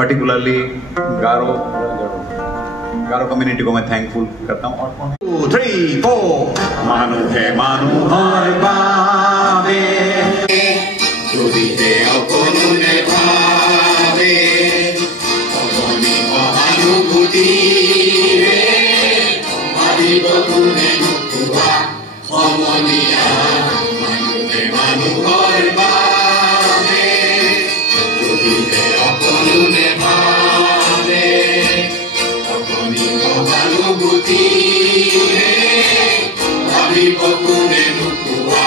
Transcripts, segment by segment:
Particularly गारो community को मैं thankful करता हूँ। और 2, 3, 4 मानु है मानु हर बाबे যদি অকণো নেভাবে অগণি অহানুভূতিৰে ভাবিব কোনে নোপোৱা সমনীয়া মানুহে মানুহৰ বাবে যদি অকণো নেভাবে অগণি অহানুভূতিৰে ভাবিব কোনে নোপোৱা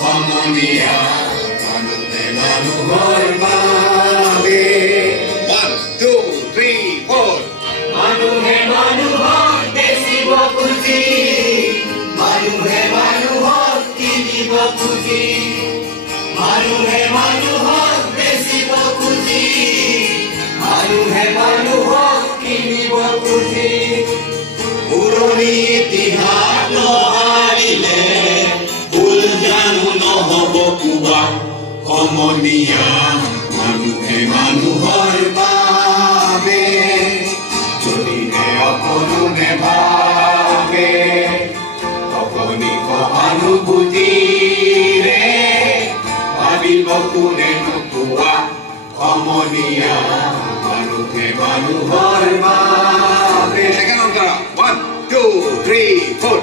সমনীয়া মানুহৰ বাবে 1, 2, 3, 4 মানুহে মানুহক দেখিব খুজি মানুহে মানুহক কিনিব খুজি মানুহে মানুহক দেখিব খুজি মানুহে মানুহক কিনিব খুজি পুৰণি ইতিহাস নোৱাৰিলে ভুল জানো নহ'ব কোৱা সমনীয়া মানুহে মানুহৰ বাবে যদিহে অকণো নেভাবে অগণি সহানুভূতিৰে ভাবিব কোনে নোপোৱা সমনীয়া মানুহে মানুহৰ বাবে 1, 2, 3, 4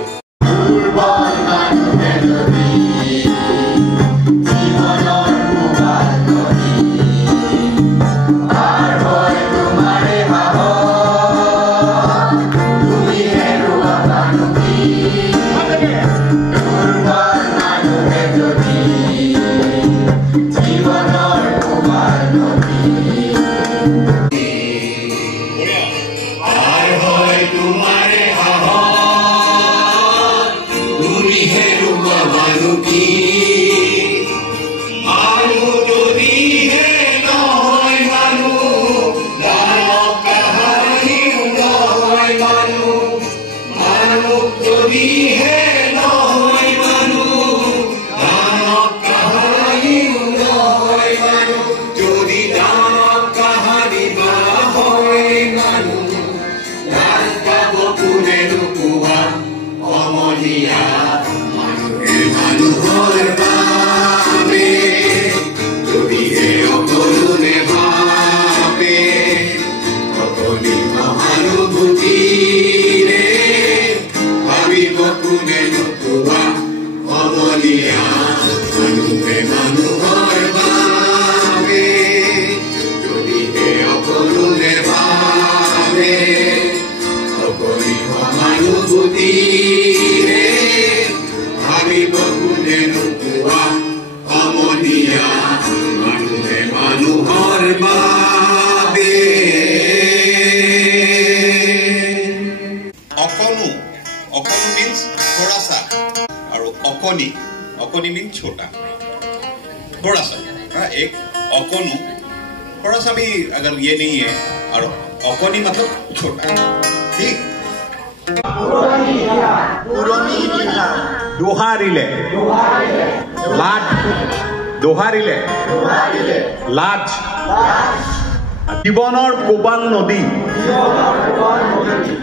अकोनी मीन छोटा थोड़ा सा एक अकोनु थोड़ा सा भी अगर ये नहीं है और अकोनी मतलब छोटा ठीक दोहारिले लाज दोहारिले लाज जीवनर कोबाल नदी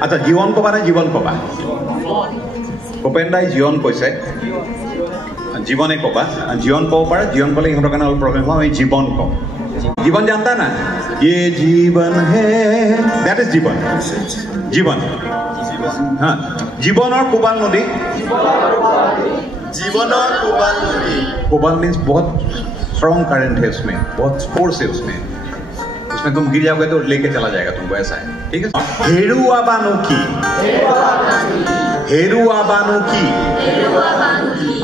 अच्छा जीवन कबा ना जीवन कबा भूपेन दाई जीवन कैसे जीवने कबा जीवन कब पारे जीवन कले इहतर कारण प्रॉब्लम हो जीवन को जीवन जानता ना ये जीवन है दैट इज जीवन जीवन हाँ जीवन और कोबाल नदी जीवन और कोबाल नदी कोबाल मीन्स बहुत स्ट्रॉन्ग करंट है उसमें बहुत फोर्स है उसमें तुम गिर जाओगे तो लेके चला जाएगा तुमको ऐसा है ठीक है हेरुआ बानो की हेरुआ बानो की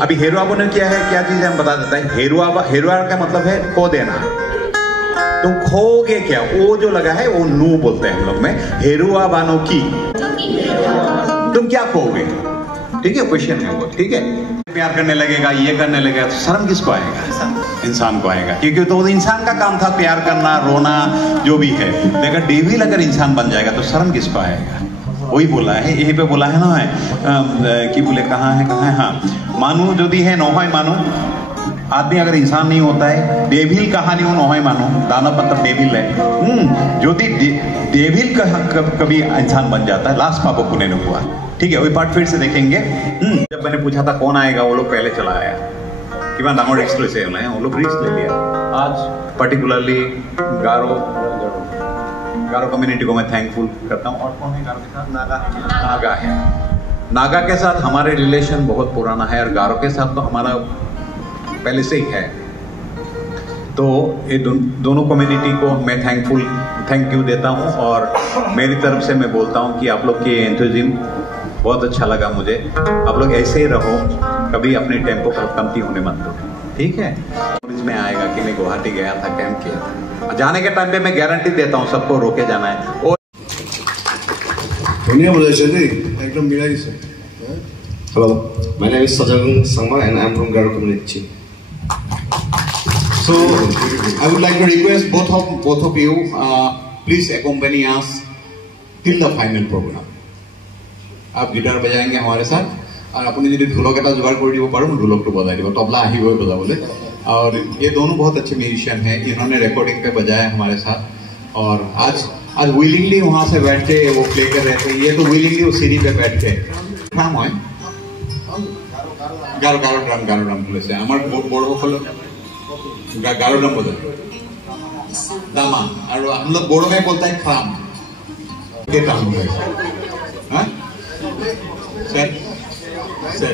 अभी हेरुआ बानो क्या है क्या चीज है हम बता देते हैं हेरुआ का मतलब है खो देना तुम खोगे क्या वो जो लगा है वो नू बोलते हैं हम लोग में हेरुआ बानो की तुम क्या खोगे ठीक है क्वेश्चन है वो ठीक है प्यार करने लगेगा ये करने लगेगा तो शर्म किसको आएगा इंसान को आएगा क्योंकि तो इंसान का काम था प्यार करना रोना जो भी है लेकिन डेविल अगर इंसान बन जाएगा तो शर्म किसको आएगा वही बोला है यहीं पे बोला है ना कि बोले कहाँ है हाँ मानू जो है न मानू आदमी अगर इंसान नहीं होता है, डेविल कहानी नहय मानो, दानव मतलब डेविल है। जो डेविल कभी इंसान बन जाता है, लास्ट पापो पुण्य ने हुआ। ठीक है, वही पार्ट फिर से देखेंगे। जब मैंने पूछा था कौन आएगा, वो लोग पहले चला आया कि मैं डामर रिस्क ले हैं, वो लोग रिस्क ले लिया। आज पर्टिकुलरली गारो कम्युनिटी को मैं थैंकफुल करता हूँ। और कौन है गारो के साथ? नागा है। नागा के साथ हमारे रिलेशन बहुत पुराना है, और गारो के साथ तो हमारा पहले से ही है। तो ये दोनों कम्युनिटी को मैं थैंक यू देता हूँ, और मेरी तरफ से मैं बोलता हूँ कि आप लोग की एंथुजिज्म बहुत अच्छा लगा मुझे। आप लोग ऐसे ही रहो, कभी अपने टेम्पो पर कमती होने मत दो, ठीक है? इसमें आएगा कि मैं गुवाहाटी गया था, कैंप किया था। जाने के टाइम पे मैं गारंटी देता हूँ सबको रोके जाना है। और एकदम मिला। Hello, my name is Sajang Sangma and I am from Garo community. So I would like to request both of you, please accompany us till the final program. आप गिटार बजाएंगे हमारे साथ, और अपने जो ढोलक का जुगाड़ कर दी वो पारो, ढोलक तो बजा दी, तबला ही वो बजा बोले। और ये दोनों बहुत अच्छे म्यूजिशियन हैं, इन्होंने रिकॉर्डिंग पे बजाया हमारे साथ, और आज विलिंगली वहाँ से बैठ के वो प्ले कर रहे थे। ये तो विलिंगली वो सीढ़ी पे बैठ के काम है। गारो ड्राम बोले से আমার বড় হলো गारो ड्राम बोलते दामा, और हम लोग बोड़ो में बोलता है ख्राम के ड्राम बोलते हैं। हाँ सर अच्छा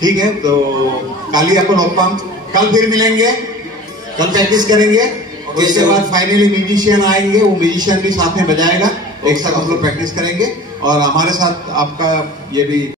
ठीक है। तो कल ही अपन ओपम, कल फिर मिलेंगे, कल प्रैक्टिस करेंगे। इसके बाद फाइनली म्यूजिशियन आएंगे, वो म्यूजिशियन भी साथ में बजाएगा, एक साथ हम लोग प्रैक्टिस करेंगे। और हमारे साथ आपका ये भी